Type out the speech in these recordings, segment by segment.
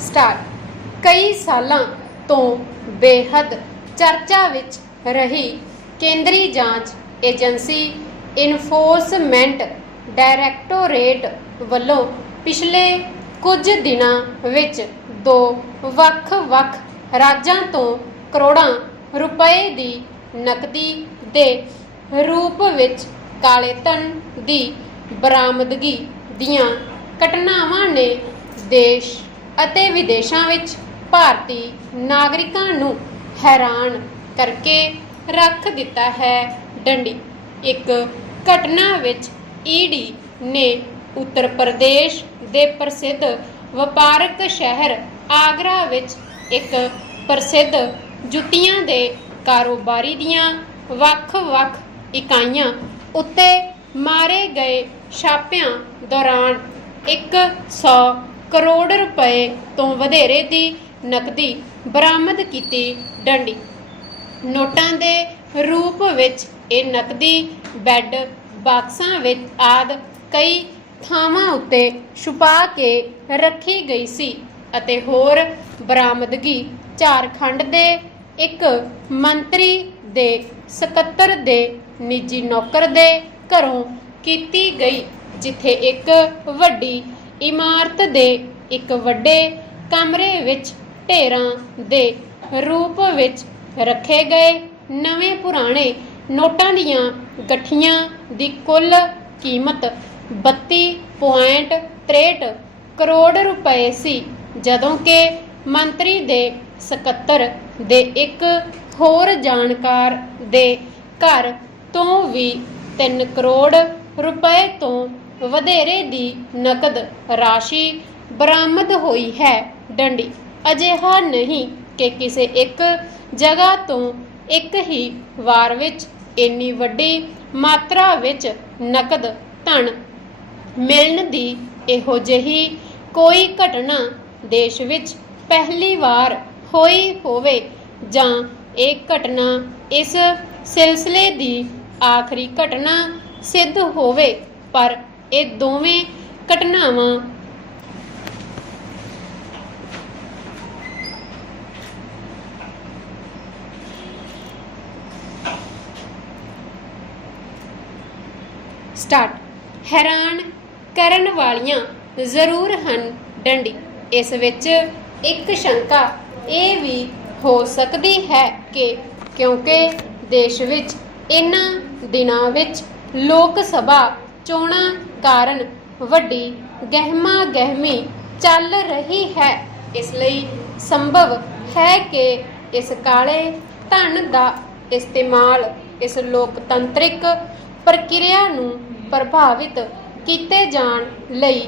Star ਕਈ ਸਾਲਾਂ ਤੋਂ ਬੇਹੱਦ ਚਰਚਾ ਵਿੱਚ ਰਹੀ ਕੇਂਦਰੀ ਜਾਂਚ ਏਜੰਸੀ ਇਨਫੋਰਸਮੈਂਟ ਡਾਇਰੈਕਟੋਰੇਟ ਵੱਲੋਂ ਪਿਛਲੇ ਕੁਝ ਦਿਨਾਂ ਵਿੱਚ ਦੋ ਵੱਖ-ਵੱਖ ਰਾਜਾਂ ਤੋਂ ਕਰੋੜਾਂ ਰੁਪਏ ਦੀ ਨਕਦੀ ਦੇ ਰੂਪ ਵਿੱਚ ਕਾਲੇ ਧਨ ਦੀ ਬਰਾਮਦਗੀ ਦੀਆਂ ਘਟਨਾਵਾਂ ਨੇ ਦੇਸ਼ ਅਤੇ ਵਿਦੇਸ਼ਾਂ ਵਿੱਚ ਭਾਰਤੀ ਨਾਗਰਿਕਾਂ ਨੂੰ ਹੈਰਾਨ ਕਰਕੇ ਰੱਖ ਦਿੱਤਾ ਹੈ ਡੰਡੀ। ਇੱਕ ਘਟਨਾ ਵਿੱਚ ਈਡੀ ਨੇ ਉੱਤਰ ਪ੍ਰਦੇਸ਼ ਦੇ ਪ੍ਰਸਿੱਧ ਵਪਾਰਕ ਸ਼ਹਿਰ ਆਗਰਾ ਵਿੱਚ ਇੱਕ ਪ੍ਰਸਿੱਧ ਜੁੱਤੀਆਂ ਦੇ ਕਾਰੋਬਾਰੀ ਦੀਆਂ ਵੱਖ-ਵੱਖ ਇਕਾਈਆਂ ਉੱਤੇ ਮਾਰੇ ਗਏ ਛਾਪਿਆਂ ਦੌਰਾਨ 100 ਕਰੋੜ ਰੁਪਏ ਤੋਂ ਵਧੇਰੇ ਦੀ ਨਕਦੀ ਬਰਾਮਦ ਕੀਤੀ ਡੰਡੀ। ਨੋਟਾਂ ਦੇ ਰੂਪ ਵਿੱਚ ਇਹ ਨਕਦੀ ਬੈੱਡ ਬਾਕਸਾਂ ਵਿੱਚ ਆਦ ਕਈ ਥਾਵਾਂ ਉੱਤੇ ਛੁਪਾ ਕੇ ਰੱਖੀ ਗਈ ਸੀ ਅਤੇ ਹੋਰ ਬਰਾਮਦਗੀ ਝਾਰਖੰਡ ਦੇ ਇੱਕ ਮੰਤਰੀ ਦੇ, ਸਕੱਤਰ ਦੇ, ਨਿੱਜੀ ਨੌਕਰ ਦੇ ਘਰੋਂ ਕੀਤੀ ਗਈ, ਜਿੱਥੇ ਇੱਕ ਵੱਡੀ ਇਮਾਰਤ ਦੇ ਇੱਕ ਵੱਡੇ ਕਮਰੇ ਵਿੱਚ ਢੇਰਾਂ ਦੇ ਰੂਪ ਵਿੱਚ ਰੱਖੇ ਗਏ ਨਵੇਂ ਪੁਰਾਣੇ ਨੋਟਾਂ ਦੀਆਂ ਗੱਠੀਆਂ ਦੀ ਕੁੱਲ ਕੀਮਤ 32.63 ਕਰੋੜ ਰੁਪਏ ਸੀ, ਜਦੋਂ ਕਿ ਮੰਤਰੀ ਦੇ ਸਕੱਤਰ ਦੇ ਇੱਕ ਹੋਰ ਜਾਣਕਾਰ ਦੇ ਘਰ ਤੋਂ ਵੀ 3 ਕਰੋੜ ਰੁਪਏ ਤੋਂ ਵਧੇਰੇ ਦੀ ਨਕਦ ਰਾਸ਼ੀ ਬਰਾਮਦ ਹੋਈ ਹੈ। ਡੰਡੀ, ਅਜਿਹਾ ਨਹੀਂ ਕਿ ਕਿਸੇ ਇੱਕ ਜਗ੍ਹਾ ਤੋਂ ਇੱਕ ਹੀ ਵਾਰ ਵਿੱਚ ਇੰਨੀ ਵੱਡੀ ਮਾਤਰਾ ਵਿੱਚ ਨਕਦ ਧਨ ਮਿਲਣ ਦੀ ਇਹੋ ਜਿਹੀ ਕੋਈ ਘਟਨਾ ਦੇਸ਼ ਵਿੱਚ ਪਹਿਲੀ ਵਾਰ ਹੋਈ ਹੋਵੇ ਜਾਂ ਇਹ ਘਟਨਾ ਇਸ ਸਿਲਸਿਲੇ ਦੀ ਆਖਰੀ ਘਟਨਾ ਸਿੱਧ ਹੋਵੇ, ਪਰ ਇਹ ਦੋਵੇਂ ਘਟਨਾਵਾਂ ਸਟਾਰਟ ਹੈਰਾਨ ਕਰਨ ਵਾਲੀਆਂ ਜ਼ਰੂਰ ਹਨ ਡੰਡੀ। ਇਸ ਵਿੱਚ ਇੱਕ ਸ਼ੰਕਾ ਇਹ ਵੀ ਹੋ ਸਕਦੀ ਹੈ ਕਿ ਕਿਉਂਕਿ ਦੇਸ਼ ਵਿੱਚ ਇਨ੍ਹਾਂ ਦਿਨਾਂ ਵਿੱਚ ਲੋਕ ਸਭਾ ਚੋਣਾਂ ਕਾਰਨ ਵੱਡੀ ਗਹਿਮਾ ਗਹਿਮੀ ਚੱਲ ਰਹੀ ਹੈ। ਇਸ ਲਈ ਸੰਭਵ ਹੈ ਕਿ ਇਸ ਕਾਲੇ ਧਨ ਦਾ ਇਸਤੇਮਾਲ ਇਸ ਲੋਕਤੰਤਰਿਕ ਪ੍ਰਕਿਰਿਆ ਨੂੰ ਪ੍ਰਭਾਵਿਤ ਕੀਤੇ ਜਾਣ ਲਈ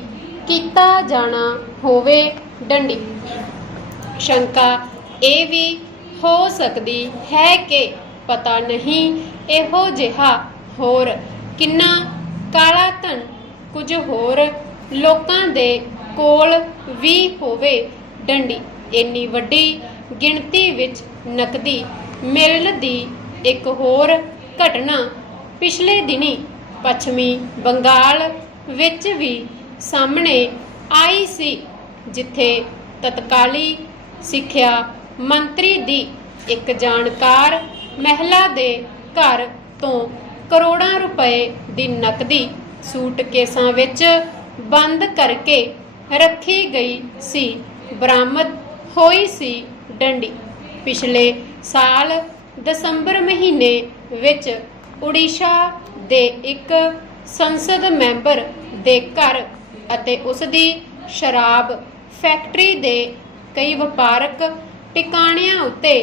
ਕੀਤਾ ਜਾਣਾ ਹੋਵੇ। ਡੰਡੀ। ਸ਼ੰਕਾ, ਇਹ ਵੀ ਹੋ ਸਕਦੀ ਹੈ ਕਿ ਪਤਾ ਨਹੀਂ ਇਹੋ ਜਿਹਾ ਹੋਰ ਕਿੰਨਾ ਕਾਲਾ ਧਨ ਕੁਝ ਹੋਰ ਲੋਕਾਂ ਦੇ ਕੋਲ ਵੀ ਹੋਵੇ ਡੰਡੀ। ਇੰਨੀ ਵੱਡੀ ਗਿਣਤੀ ਵਿੱਚ ਨਕਦੀ ਮਿਲਣ ਦੀ ਇੱਕ ਹੋਰ ਘਟਨਾ ਪਿਛਲੇ ਦਿਨੀ ਪੱਛਮੀ ਬੰਗਾਲ ਵਿੱਚ ਵੀ ਸਾਹਮਣੇ ਆਈ ਸੀ, ਜਿੱਥੇ ਤਤਕਾਲੀ ਸਿੱਖਿਆ ਮੰਤਰੀ ਦੀ ਇੱਕ ਜਾਣਕਾਰ ਮਹਿਲਾ ਦੇ ਘਰ ਤੋਂ ਕਰੋੜਾਂ ਰੁਪਏ ਦੀ ਨਕਦੀ ਸੂਟਕੇਸਾਂ ਵਿੱਚ ਬੰਦ ਕਰਕੇ ਰੱਖੀ ਗਈ ਸੀ, ਬਰਾਮਦ ਹੋਈ ਸੀ ਡੰਡੀ। ਪਿਛਲੇ ਸਾਲ ਦਸੰਬਰ ਮਹੀਨੇ ਵਿੱਚ ਉੜੀਸਾ ਦੇ ਇੱਕ ਸੰਸਦ ਮੈਂਬਰ ਦੇ ਘਰ ਅਤੇ ਉਸ ਦੀ ਸ਼ਰਾਬ ਫੈਕਟਰੀ ਦੇ ਕਈ ਵਪਾਰਕ ਟਿਕਾਣਿਆਂ ਉੱਤੇ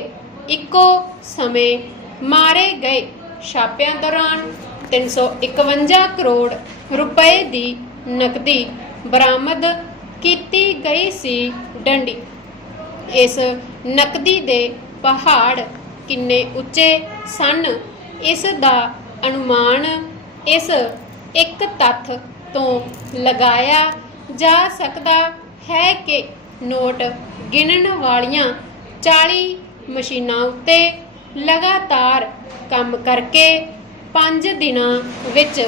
ਇੱਕੋ ਸਮੇਂ ਮਾਰੇ ਗਏ। ਛਾਪਿਆਂ ਦੌਰਾਨ 351 ਕਰੋੜ ਰੁਪਏ ਦੀ ਨਕਦੀ ਬਰਾਮਦ ਕੀਤੀ ਗਈ ਸੀ ਡੰਡੀ। ਇਸ ਨਕਦੀ ਦੇ ਪਹਾੜ ਕਿੰਨੇ ਉੱਚੇ ਸਨ, ਇਸ ਦਾ ਅਨੁਮਾਨ ਇਸ ਇੱਕ ਤੱਥ ਤੋਂ ਲਗਾਇਆ ਜਾ ਸਕਦਾ ਹੈ ਕਿ ਨੋਟ ਗਿਣਨ ਵਾਲੀਆਂ 40 ਮਸ਼ੀਨਾਂ ਉੱਤੇ ਲਗਾਤਾਰ ਕੰਮ ਕਰਕੇ 5 ਦਿਨਾਂ ਵਿੱਚ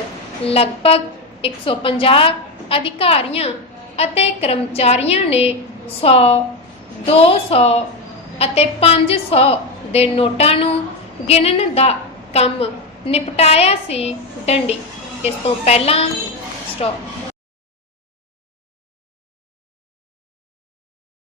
ਲਗਭਗ 150 ਅਧਿਕਾਰੀਆਂ ਅਤੇ ਕਰਮਚਾਰੀਆਂ ਨੇ 100 200 ਅਤੇ 500 ਦੇ ਨੋਟਾਂ ਨੂੰ ਗਿਣਨ ਦਾ ਕੰਮ ਨਿਪਟਾਇਆ ਸੀ ਡੰਡੀ। ਇਸ ਤੋਂ ਪਹਿਲਾਂ ਸਟਾਪ